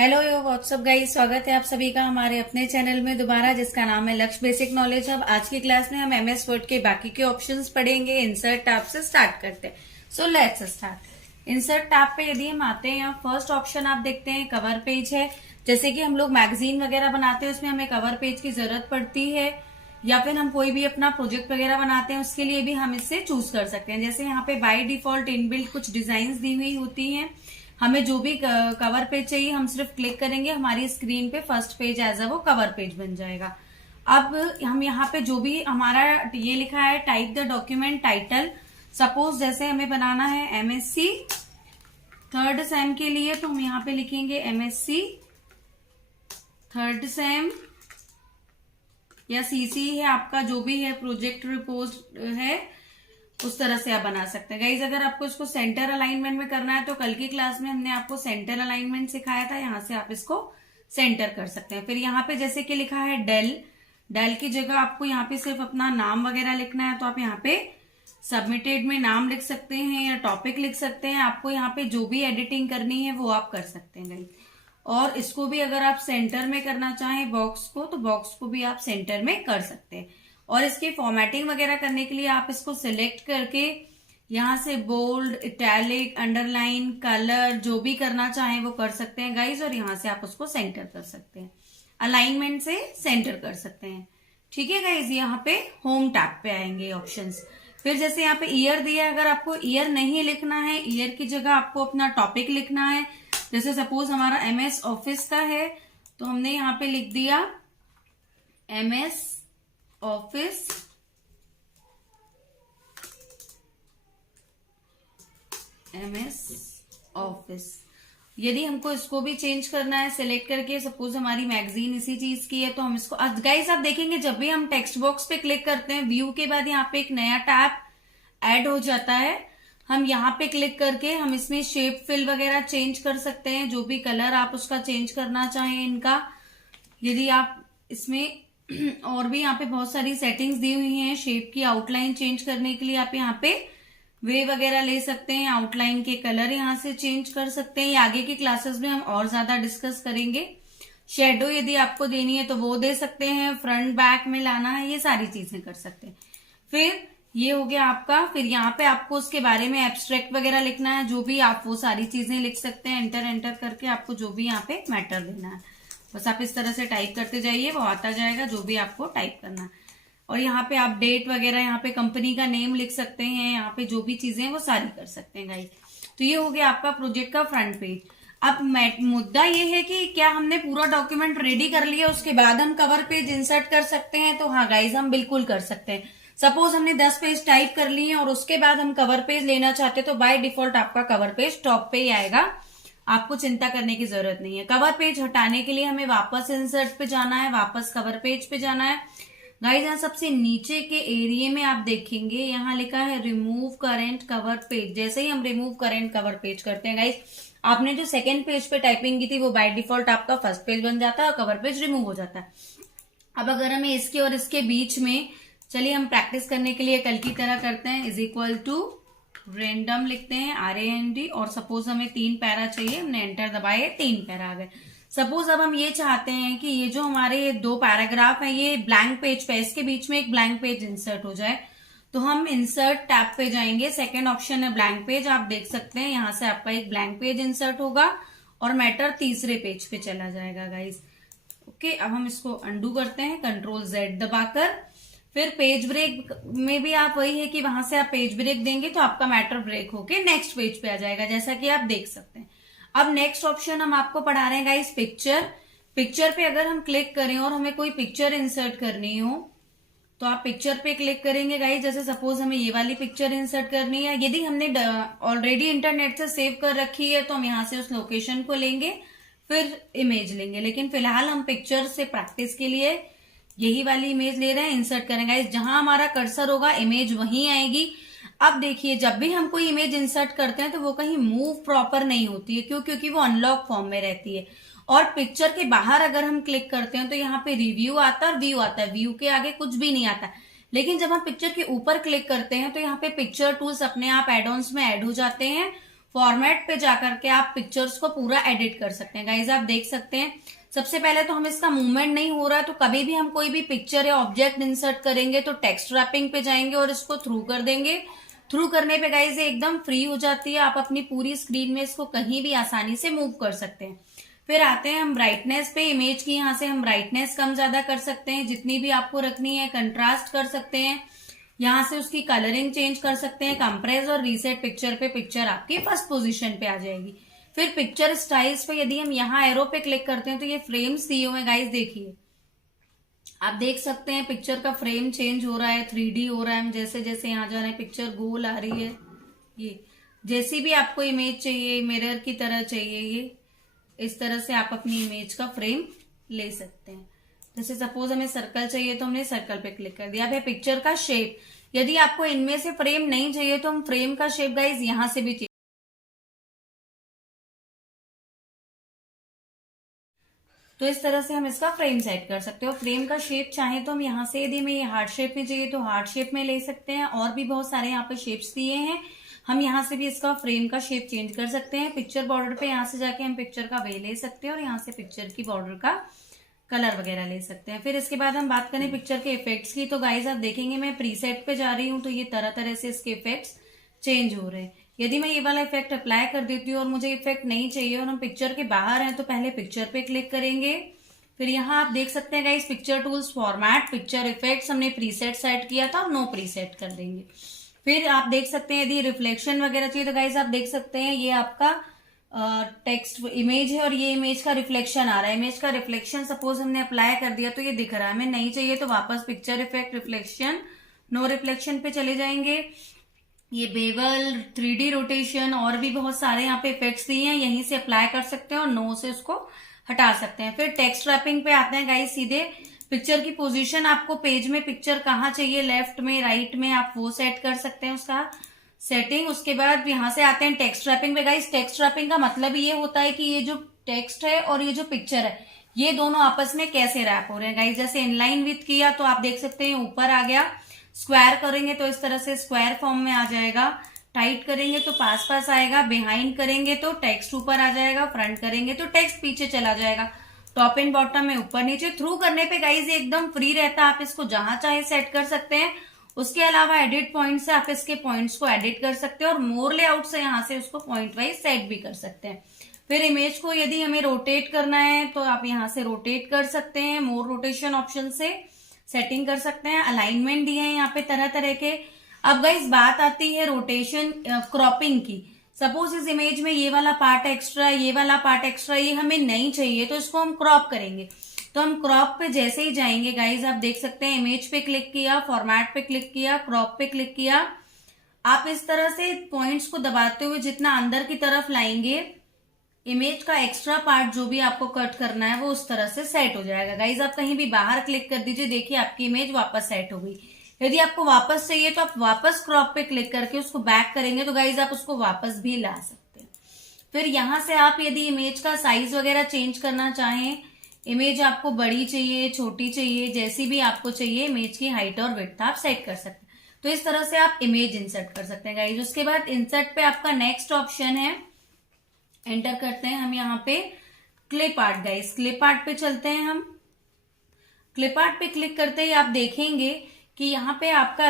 Hello यो WhatsApp guys, स्वागत है आप सभी का हमारे अपने चैनल में दोबारा, जिसका नाम है लक्ष्य बेसिक नॉलेज। अब आज की क्लास में हम एमएस वर्ड के बाकी के ऑप्शंस पढ़ेंगे। इंसर्ट टैब से स्टार्ट करते हैं। So let's start. Insert tab पे यदि हम आते हैं, यहाँ फर्स्ट ऑप्शन आप देखते हैं कवर पेज है। जैसे कि हम लोग मैगजीन वगैरह बनाते हैं, उसमें हमें कवर पेज की जरूरत पड़ती है, या फिर हम कोई भी अपना प्रोजेक्ट वगैरह बनाते हैं उसके लिए भी हम इससे चूज कर सकते हैं। जैसे यहाँ पे बाय डिफॉल्ट इनबिल्ट कुछ डिजाइन दी हुई होती हैं। हमें जो भी कवर पेज चाहिए हम सिर्फ क्लिक करेंगे, हमारी स्क्रीन पे फर्स्ट पेज एज अ वो कवर पेज बन जाएगा। अब हम यहाँ पे जो भी हमारा ये लिखा है type the document title, suppose जैसे हमें बनाना है एमएससी थर्ड सेम के लिए, तो हम यहाँ पे लिखेंगे एमएससी थर्ड सेम, या सीसी है आपका जो भी है प्रोजेक्ट रिपोर्ट है, उस तरह से आप बना सकते हैं। गाइज अगर आपको इसको सेंटर अलाइनमेंट में करना है तो कल की क्लास में हमने आपको सेंटर अलाइनमेंट सिखाया था, यहाँ से आप इसको सेंटर कर सकते हैं। फिर यहाँ पे जैसे कि लिखा है डेल, डेल की जगह आपको यहाँ पे सिर्फ अपना नाम वगैरह लिखना है, तो आप यहाँ पे सबमिटेड में नाम लिख सकते हैं या टॉपिक लिख सकते हैं। आपको यहाँ पे जो भी एडिटिंग करनी है वो आप कर सकते हैं गाइज। और इसको भी अगर आप सेंटर में करना चाहें बॉक्स को, तो बॉक्स को भी आप सेंटर में कर सकते हैं। और इसकी फॉर्मेटिंग वगैरह करने के लिए आप इसको सिलेक्ट करके यहाँ से बोल्ड, इटैलिक, अंडरलाइन, कलर जो भी करना चाहें वो कर सकते हैं गाइज। और यहाँ से आप उसको सेंटर कर सकते हैं, अलाइनमेंट से सेंटर कर सकते हैं। ठीक है गाइज, यहाँ पे होम टैब पे आएंगे ऑप्शंस। फिर जैसे यहाँ पे ईयर दिया है, अगर आपको ईयर नहीं लिखना है, ईयर की जगह आपको अपना टॉपिक लिखना है। जैसे सपोज हमारा एमएस ऑफिस का है, तो हमने यहाँ पे लिख दिया एमएस ऑफिस, एमएस ऑफिस। यदि हमको इसको भी चेंज करना है सिलेक्ट करके, सपोज हमारी मैगजीन इसी चीज की है, तो हम इसको गाइस आप देखेंगे जब भी हम टेक्स्ट बॉक्स पे क्लिक करते हैं, व्यू के बाद यहाँ पे एक नया टैब ऐड हो जाता है। हम यहाँ पे क्लिक करके हम इसमें शेप फिल वगैरह चेंज कर सकते हैं, जो भी कलर आप उसका चेंज करना चाहें इनका। यदि आप इसमें और भी यहाँ पे बहुत सारी सेटिंग्स दी हुई हैं शेप की आउटलाइन चेंज करने के लिए, आप यहाँ पे वे वगैरह ले सकते हैं, आउटलाइन के कलर यहाँ से चेंज कर सकते हैं। ये आगे की क्लासेस में हम और ज्यादा डिस्कस करेंगे। शेडो यदि आपको देनी है तो वो दे सकते हैं, फ्रंट बैक में लाना है, ये सारी चीजें कर सकते हैं। फिर ये हो गया आपका। फिर यहाँ पे आपको उसके बारे में एब्स्ट्रैक्ट वगैरह लिखना है, जो भी आप वो सारी चीजें लिख सकते हैं। एंटर एंटर करके आपको जो भी यहाँ पे मैटर देना है, बस आप इस तरह से टाइप करते जाइए, वो आता जाएगा जो भी आपको टाइप करना है। और यहाँ पे आप डेट वगैरह, यहाँ पे कंपनी का नेम लिख सकते हैं, यहाँ पे जो भी चीजें हैं वो सारी कर सकते हैं गाइस। तो ये हो गया आपका प्रोजेक्ट का फ्रंट पेज। अब मुद्दा ये है कि क्या हमने पूरा डॉक्यूमेंट रेडी कर लिया उसके बाद हम कवर पेज इंसर्ट कर सकते हैं? तो हाँ गाइज, हम बिल्कुल कर सकते हैं। सपोज हमने 10 पेज टाइप कर लिए और उसके बाद हम कवर पेज लेना चाहते हैं, तो बाय डिफॉल्ट आपका कवर पेज टॉप पे ही आएगा, आपको चिंता करने की जरूरत नहीं है। कवर पेज हटाने के लिए हमें वापस इंसर्ट पे जाना है, वापस कवर पेज पे जाना है गाइज। यहाँ सबसे नीचे के एरिया में आप देखेंगे यहाँ लिखा है रिमूव करेंट कवर पेज। जैसे ही हम रिमूव करेंट कवर पेज करते हैं गाइज, आपने जो सेकेंड पेज पे टाइपिंग की थी वो बाय डिफॉल्ट आपका फर्स्ट पेज बन जाता है और कवर पेज रिमूव हो जाता है। अब अगर हमें इसके और इसके बीच में, चलिए हम प्रैक्टिस करने के लिए कल की तरह करते हैं, इज इक्वल टू रेंडम लिखते हैं RAND, और सपोज हमें 3 पैरा चाहिए, हमने एंटर दबाए 3 पैरा आ गए। सपोज अब हम ये चाहते हैं कि ये जो हमारे 2 पैराग्राफ है ये ब्लैंक पेज पे, इसके बीच में एक ब्लैंक पेज इंसर्ट हो जाए, तो हम इंसर्ट टैब पे जाएंगे, सेकंड ऑप्शन है ब्लैंक पेज, आप देख सकते हैं यहाँ से आपका एक ब्लैंक पेज इंसर्ट होगा और मैटर तीसरे पेज पे चला जाएगा गाइज। ओके, अब हम इसको अंडू करते हैं Ctrl Z दबाकर। फिर पेज ब्रेक में भी आप वही है कि वहां से आप पेज ब्रेक देंगे तो आपका मैटर ब्रेक होके नेक्स्ट पेज पे आ जाएगा, जैसा कि आप देख सकते हैं। अब नेक्स्ट ऑप्शन हम आपको पढ़ा रहे हैं गाइस पिक्चर। पिक्चर पे अगर हम क्लिक करें और हमें कोई पिक्चर इंसर्ट करनी हो, तो आप पिक्चर पे क्लिक करेंगे गाइस। जैसे सपोज हमें ये वाली पिक्चर इंसर्ट करनी है, यदि हमने ऑलरेडी इंटरनेट से सेव कर रखी है तो हम यहाँ से उस लोकेशन को लेंगे, फिर इमेज लेंगे। लेकिन फिलहाल हम पिक्चर से प्रैक्टिस के लिए यही वाली इमेज ले रहे हैं, इंसर्ट करेंगे। जहां हमारा कर्सर होगा इमेज वहीं आएगी। अब देखिए, जब भी हम कोई इमेज इंसर्ट करते हैं तो वो कहीं मूव प्रॉपर नहीं होती है, क्यों? क्योंकि वो अनलॉक फॉर्म में रहती है। और पिक्चर के बाहर अगर हम क्लिक करते हैं तो यहाँ पे रिव्यू आता है और व्यू आता है, व्यू के आगे कुछ भी नहीं आता। लेकिन जब हम पिक्चर के ऊपर क्लिक करते हैं तो यहाँ पे पिक्चर टूल्स अपने आप एड ऑन्स में ऐड हो जाते हैं, फॉर्मेट पे जाकर के आप पिक्चर्स को पूरा एडिट कर सकते हैं। गाइज आप देख सकते हैं, सबसे पहले तो हम इसका मूवमेंट नहीं हो रहा है, तो कभी भी हम कोई भी पिक्चर या ऑब्जेक्ट इंसर्ट करेंगे तो टेक्स्ट रैपिंग पे जाएंगे और इसको थ्रू कर देंगे। थ्रू करने पे गाइज ये एकदम फ्री हो जाती है, आप अपनी पूरी स्क्रीन में इसको कहीं भी आसानी से मूव कर सकते हैं। फिर आते हैं हम ब्राइटनेस पे। इमेज की यहाँ से हम ब्राइटनेस कम ज्यादा कर सकते हैं, जितनी भी आपको रखनी है। कंट्रास्ट कर सकते हैं, यहाँ से उसकी कलरिंग चेंज कर सकते हैं। कंप्रेस और रीसेट पिक्चर पे पिक्चर आपकी फर्स्ट पोजीशन पे आ जाएगी। फिर पिक्चर स्टाइल्स पे यदि हम यहाँ एरो पे क्लिक करते हैं तो ये फ्रेम्स दिए हुए हैं। गाइस देखिए, आप देख सकते हैं पिक्चर का फ्रेम चेंज हो रहा है, 3D हो रहा है। हम जैसे जैसे यहाँ जा रहे हैं पिक्चर गोल आ रही है। ये जैसी भी आपको इमेज चाहिए, मिरर की तरह चाहिए, ये इस तरह से आप अपनी इमेज का फ्रेम ले सकते हैं। जैसे सपोज हमें सर्कल चाहिए तो हमने सर्कल पे क्लिक कर दिया। अब है पिक्चर का शेप। यदि आपको इनमें से फ्रेम नहीं चाहिए तो हम फ्रेम का शेप गाइज यहां से भी, तो इस तरह से हम इसका फ्रेम सेट कर सकते हो। फ्रेम का शेप चाहे तो हम यहाँ से, यदि हमें ये हार्ट शेप में चाहिए तो हार्ट शेप में ले सकते हैं। और भी बहुत सारे यहाँ पे शेप्स दिए हैं, हम यहाँ से भी इसका फ्रेम का शेप चेंज कर सकते हैं। पिक्चर बॉर्डर पे यहाँ से जाके हम पिक्चर का वे ले सकते हैं और यहाँ से पिक्चर की बॉर्डर का कलर वगैरह ले सकते हैं। फिर इसके बाद हम बात करें पिक्चर के इफेक्ट्स की, तो गाइज आप देखेंगे मैं प्रीसेट पे जा रही हूँ तो ये तरह तरह से इसके इफेक्ट्स चेंज हो रहे हैं। यदि मैं ये वाला इफेक्ट अप्लाई कर देती हूँ और मुझे इफेक्ट नहीं चाहिए और हम पिक्चर के बाहर हैं तो पहले पिक्चर पे क्लिक करेंगे। फिर यहाँ आप देख सकते हैं guys, picture tools, format, picture effects, हमने प्रीसेट सेट किया था और नो प्रीसेट कर देंगे। फिर आप देख सकते हैं यदि रिफ्लेक्शन वगैरह चाहिए तो गाइस आप देख सकते हैं ये आपका टेक्स्ट इमेज है और ये इमेज का रिफ्लेक्शन आ रहा है। इमेज का रिफ्लेक्शन सपोज हमने अप्लाई कर दिया तो ये दिख रहा है, हमें नहीं चाहिए तो वापस picture effect, reflection, no reflection पे चले जाएंगे। ये बेवल, 3D रोटेशन और भी बहुत सारे यहाँ पे इफेक्ट्स दिए हैं, यहीं से अप्लाई कर सकते हैं और नो से उसको हटा सकते हैं। फिर टेक्स्ट रैपिंग पे आते हैं गाइस सीधे। पिक्चर की पोजीशन, आपको पेज में पिक्चर कहाँ चाहिए, लेफ्ट में, राइट में, आप वो सेट कर सकते हैं उसका सेटिंग। उसके बाद यहाँ से आते हैं टेक्स्ट रैपिंग पे। गाइस टेक्स्ट रैपिंग का मतलब ये होता है कि ये जो टेक्स्ट है और ये जो पिक्चर है ये दोनों आपस में कैसे रैप हो रहे हैं। गाइस जैसे इनलाइन विथ किया तो आप देख सकते हैं ऊपर आ गया, स्क्वायर करेंगे तो इस तरह से स्क्वायर फॉर्म में आ जाएगा, टाइट करेंगे तो पास पास आएगा, बिहाइंड करेंगे तो टेक्स्ट ऊपर आ जाएगा, फ्रंट करेंगे तो टेक्स्ट पीछे चला जाएगा, टॉप एंड बॉटम में ऊपर नीचे। थ्रू करने पे गाइस ये एकदम फ्री रहता है, आप इसको जहां चाहे सेट कर सकते हैं। उसके अलावा एडिट पॉइंट से आप इसके पॉइंट्स को एडिट कर सकते हैं और मोर लेआउट से यहाँ से उसको पॉइंट वाइज सेट भी कर सकते हैं। फिर इमेज को यदि हमें रोटेट करना है तो आप यहाँ से रोटेट कर सकते हैं, मोर रोटेशन ऑप्शन से सेटिंग कर सकते हैं। अलाइनमेंट दिए हैं यहाँ पे तरह तरह के। अब गाइस बात आती है रोटेशन, क्रॉपिंग की। सपोज इस इमेज में ये वाला पार्ट एक्स्ट्रा, ये वाला पार्ट एक्स्ट्रा, ये हमें नहीं चाहिए तो इसको हम क्रॉप करेंगे। तो हम क्रॉप पे जैसे ही जाएंगे गाइज आप देख सकते हैं, इमेज पे क्लिक किया, फॉर्मेट पे क्लिक किया, क्रॉप पे क्लिक किया, आप इस तरह से पॉइंट्स को दबाते हुए जितना अंदर की तरफ लाएंगे, इमेज का एक्स्ट्रा पार्ट जो भी आपको कट करना है वो उस तरह से सेट हो जाएगा। गाइज आप कहीं भी बाहर क्लिक कर दीजिए, देखिए आपकी इमेज वापस सेट हो गई। यदि आपको वापस चाहिए तो आप वापस क्रॉप पे क्लिक करके उसको बैक करेंगे तो गाइज आप उसको वापस भी ला सकते हैं। फिर यहां से आप यदि इमेज का साइज वगैरह चेंज करना चाहें, इमेज आपको बड़ी चाहिए, छोटी चाहिए, जैसी भी आपको चाहिए, इमेज की हाइट और विड्थ आप सेट कर सकते हैं। तो इस तरह से आप इमेज इंसर्ट कर सकते हैं गाइज। उसके बाद इंसर्ट पे आपका नेक्स्ट ऑप्शन है, एंटर करते हैं हम यहाँ पे clip art. Guys clip art पे चलते हैं हम। क्लिप आर्ट पे क्लिक करते ही आप देखेंगे कि यहाँ पे आपका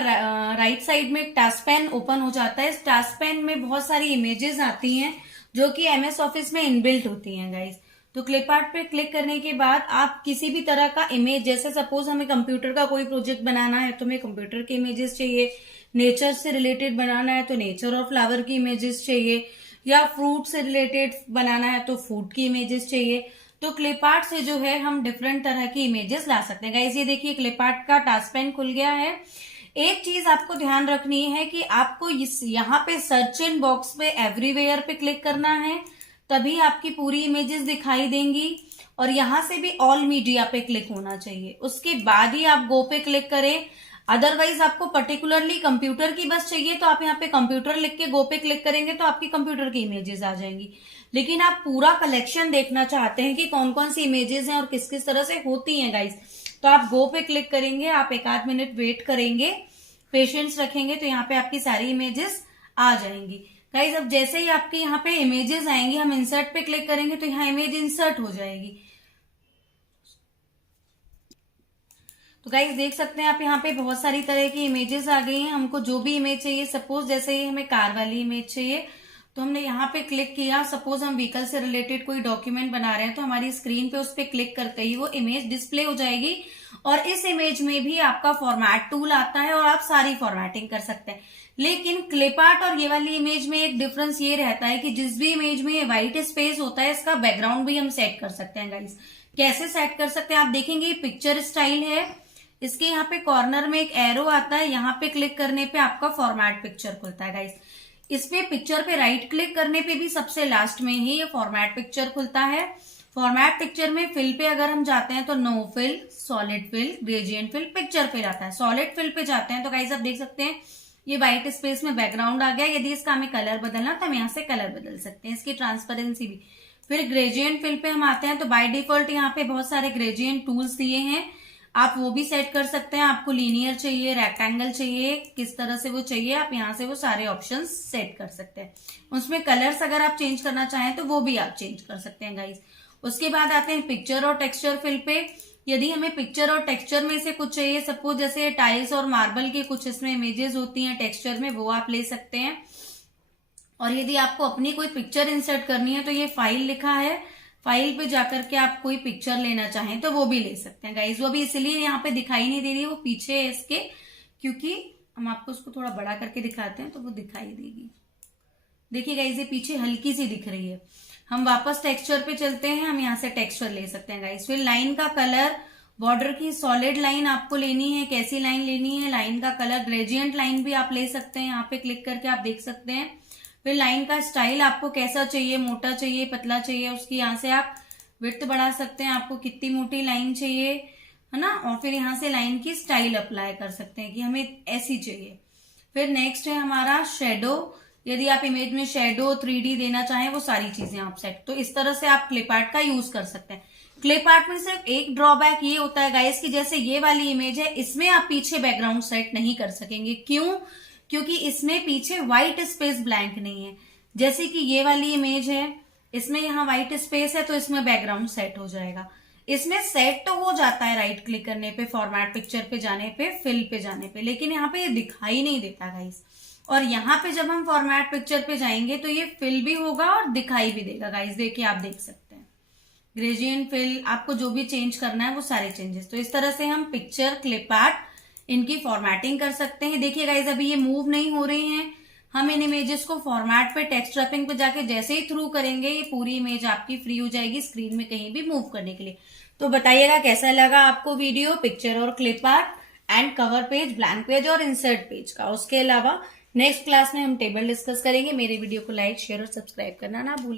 राइट साइड में एक टास्क पैन ओपन हो जाता है। इस टास्क पैन में बहुत सारी इमेजेस आती हैं जो कि MS ऑफिस में इनबिल्ट होती हैं गाइज। तो क्लिप आर्ट पे क्लिक करने के बाद आप किसी भी तरह का इमेज, जैसे सपोज हमें कंप्यूटर का कोई प्रोजेक्ट बनाना है तो हमें कंप्यूटर के इमेजेस चाहिए, नेचर से रिलेटेड बनाना है तो नेचर और फ्लावर की इमेजेस चाहिए, या फ्रूट से रिलेटेड बनाना है तो फ्रूट की इमेजेस चाहिए। तो क्लिप आर्ट से जो है हम डिफरेंट तरह की इमेजेस ला सकते हैं। गाइस ये देखिए क्लिप आर्ट का टास्क पैन खुल गया है। एक चीज आपको ध्यान रखनी है कि आपको यहाँ पे सर्च इन बॉक्स पे एवरीवेयर पे क्लिक करना है, तभी आपकी पूरी इमेजेस दिखाई देंगी। और यहाँ से भी ऑल मीडिया पे क्लिक होना चाहिए, उसके बाद ही आप गो पे क्लिक करें। अदरवाइज आपको पर्टिकुलरली कंप्यूटर की बस चाहिए तो आप यहाँ पे कंप्यूटर लिख के गो पे क्लिक करेंगे तो आपकी कंप्यूटर की इमेजेस आ जाएंगी। लेकिन आप पूरा कलेक्शन देखना चाहते हैं कि कौन कौन सी इमेजेस हैं और किस किस तरह से होती हैं गाइस, तो आप गो पे क्लिक करेंगे, आप एक आध मिनट वेट करेंगे, पेशेंस रखेंगे तो यहाँ पे आपकी सारी इमेजेस आ जाएंगी। गाइज अब जैसे ही आपके यहाँ पे इमेजेस आएंगी, हम इंसर्ट पे क्लिक करेंगे तो यहाँ इमेज इंसर्ट हो जाएगी। तो गाइज देख सकते हैं आप यहाँ पे बहुत सारी तरह की इमेजेस आ गई हैं। हमको जो भी इमेज चाहिए, सपोज जैसे ये हमें कार वाली इमेज चाहिए तो हमने यहाँ पे क्लिक किया। सपोज हम व्हीकल से रिलेटेड कोई डॉक्यूमेंट बना रहे हैं तो हमारी स्क्रीन पे उस पर क्लिक करते ही वो इमेज डिस्प्ले हो जाएगी। और इस इमेज में भी आपका फॉर्मेट टूल आता है और आप सारी फॉर्मेटिंग कर सकते हैं। लेकिन क्लिप आर्ट और ये वाली इमेज में एक डिफरेंस ये रहता है कि जिस भी इमेज में ये व्हाइट स्पेस होता है, इसका बैकग्राउंड भी हम सेट कर सकते हैं। गाइस कैसे सेट कर सकते हैं आप देखेंगे, पिक्चर स्टाइल है, इसके यहाँ पे कॉर्नर में एक एरो आता है, यहाँ पे क्लिक करने पे आपका फॉर्मेट पिक्चर खुलता है। गाइस इसमें पिक्चर पे राइट क्लिक करने पे भी सबसे लास्ट में ही ये फॉर्मेट पिक्चर खुलता है। फॉर्मेट पिक्चर में फिल पे अगर हम जाते हैं तो no fill, solid fill, gradient fill, picture fill आता है। सॉलिड फिल पे जाते हैं तो गाइस आप देख सकते हैं ये व्हाइट स्पेस में बैकग्राउंड आ गया। यदि इसका हमें कलर बदलना तो हम यहाँ से कलर बदल सकते हैं, इसकी ट्रांसपेरेंसी भी। फिर ग्रेडियंट फिल पे हम आते हैं तो बाय डिफॉल्ट यहाँ पे बहुत सारे ग्रेडियंट टूल्स दिए हैं, आप वो भी सेट कर सकते हैं। आपको लीनियर चाहिए, रेक्टेंगल चाहिए, किस तरह से वो चाहिए, आप यहाँ से वो सारे ऑप्शंस सेट कर सकते हैं। उसमें कलर्स अगर आप चेंज करना चाहें तो वो भी आप चेंज कर सकते हैं। गाइस उसके बाद आते हैं पिक्चर और टेक्सचर फिल पे। यदि हमें पिक्चर और टेक्सचर में से कुछ चाहिए, सपोज जैसे टाइल्स और मार्बल के कुछ इसमें इमेजेस होती हैं टेक्सचर में, वो आप ले सकते हैं। और यदि आपको अपनी कोई पिक्चर इंसर्ट करनी है तो ये फाइल लिखा है, फाइल पे जाकर के आप कोई पिक्चर लेना चाहें तो वो भी ले सकते हैं। गाइज वो भी इसलिए यहाँ पे दिखाई नहीं दे रही है, वो पीछे है इसके, क्योंकि हम आपको उसको थोड़ा बड़ा करके दिखाते हैं तो वो दिखाई देगी। देखिए गाइज ये पीछे हल्की सी दिख रही है। हम वापस टेक्सचर पे चलते हैं, हम यहाँ से टेक्सचर ले सकते हैं। गाइज फिर लाइन का कलर, बॉर्डर की सॉलिड लाइन आपको लेनी है, कैसी लाइन लेनी है, लाइन का कलर, ग्रेडियंट लाइन भी आप ले सकते हैं, यहाँ पे क्लिक करके आप देख सकते हैं। फिर लाइन का स्टाइल आपको कैसा चाहिए, मोटा चाहिए, पतला चाहिए, उसकी यहाँ से आप विड्थ बढ़ा सकते हैं, आपको कितनी मोटी लाइन चाहिए, है ना। और फिर यहाँ से लाइन की स्टाइल अप्लाई कर सकते हैं कि हमें ऐसी चाहिए। फिर नेक्स्ट है हमारा शेडो। यदि आप इमेज में शेडो 3D देना चाहें, वो सारी चीजें आप सेट, तो इस तरह से आप क्लिप आर्ट का यूज कर सकते हैं। क्लिप आर्ट में सिर्फ एक ड्रॉबैक ये होता है गाइस कि जैसे ये वाली इमेज है, इसमें आप पीछे बैकग्राउंड सेट नहीं कर सकेंगे। क्यों? क्योंकि इसमें पीछे व्हाइट स्पेस ब्लैंक नहीं है। जैसे कि ये वाली इमेज है, इसमें यहाँ व्हाइट स्पेस है तो इसमें बैकग्राउंड सेट हो जाएगा। इसमें सेट तो हो जाता है राइट क्लिक करने पे, फॉर्मेट पिक्चर पे जाने पे, फिल पे जाने पे, लेकिन यहाँ पे ये दिखाई नहीं देता गाइस। और यहाँ पे जब हम फॉर्मेट पिक्चर पे जाएंगे तो ये फिल भी होगा और दिखाई भी देगा। गाइस देखिए आप देख सकते हैं, ग्रेडियंट फिल, आपको जो भी चेंज करना है वो सारे चेंजेस। तो इस तरह से हम पिक्चर, क्लिप आर्ट, इनकी फॉर्मेटिंग कर सकते हैं। देखिए गाइज अभी ये मूव नहीं हो रही हैं, हम इन इमेजेस को फॉर्मेट पे, टेक्स्ट रैपिंग पे जाके जैसे ही थ्रू करेंगे ये पूरी इमेज आपकी फ्री हो जाएगी स्क्रीन में कहीं भी मूव करने के लिए। तो बताइएगा कैसा लगा आपको वीडियो, पिक्चर और clip art and cover page, blank page और इंसर्ट पेज का। उसके अलावा नेक्स्ट क्लास में हम टेबल डिस्कस करेंगे। मेरे वीडियो को लाइक, शेयर और सब्सक्राइब करना ना भूलिए।